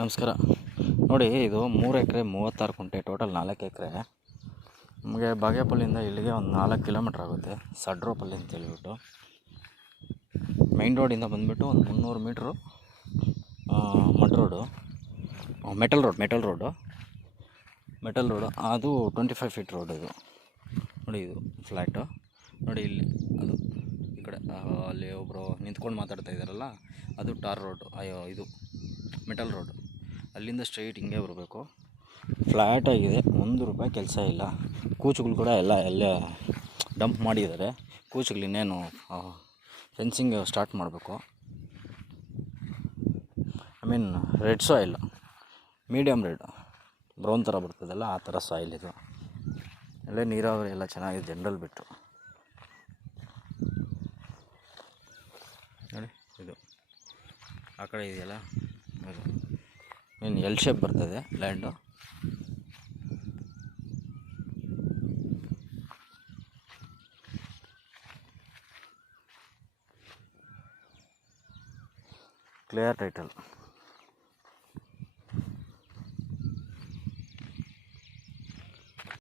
ನಮಸ್ಕಾರ. ನೋಡಿ, ಇದು 3 ಎಕರೆ 36 ಕುಂಟೆ, ಟೋಟಲ್ 4 ಎಕರೆ. ನಮಗೆ ಬಾಗೇಪಲ್ಲಿಂದ ಇಲ್ಲಿಗೆ ಒಂದು 4 ಕಿಲೋಮೀಟ್ರ್ ಆಗುತ್ತೆ. ಸಡ್ರೋಪಲ್ಲಿ ಅಂತ ಹೇಳ್ಬಿಟ್ಟು ಮೈನ್ ರೋಡಿಂದ ಬಂದುಬಿಟ್ಟು ಒಂದು 300 ಮೀಟ್ರು ಮೆಟಲ್ ರೋಡು ಅದು 25 ಫೀಟ್ ರೋಡ್. ಇದು ನೋಡಿ, ಇದು ಫ್ಲ್ಯಾಟು ನೋಡಿ. ಇಲ್ಲಿ ಅದು ಈ ಕಡೆ ಅಲ್ಲಿ ಒಬ್ಬರು ನಿಂತ್ಕೊಂಡು ಮಾತಾಡ್ತಾ ಇದ್ದಾರಲ್ಲ, ಅದು ಟಾರ್ ರೋಡು. ಇದು ಮೆಟಲ್ ರೋಡು. ಅಲ್ಲಿಂದ ಸ್ಟ್ರೈಟ್ ಹಿಂಗೆ ಬರಬೇಕು. ಫ್ಲ್ಯಾಟ್ ಆಗಿದೆ, ₹1 ಕೆಲಸ ಇಲ್ಲ. ಕೂಚುಗಳು ಕೂಡ ಎಲ್ಲೇ ಡಂಪ್ ಮಾಡಿದ್ದಾರೆ. ಕೂಚುಗಳು ಇನ್ನೇನು ಫೆನ್ಸಿಂಗ್ ಸ್ಟಾರ್ಟ್ ಮಾಡಬೇಕು. Red soil, medium red, brown ಥರ ಬರ್ತದಲ್ಲ, ಆ ಥರ ಸಾಯಿಲ್ ಇದು. ಎಲ್ಲ ನೀರಾವರಿ ಎಲ್ಲ ಚೆನ್ನಾಗಿದೆ, ಜನರಲ್ ಬಿಟ್ಟು ನೋಡಿ. ಇದು ಆ ಕಡೆ ಇದೆಯಲ್ಲ, ಎಲ್ ಶೇಪ್ ಬರ್ತದೆ ಲ್ಯಾಂಡು. Clear title.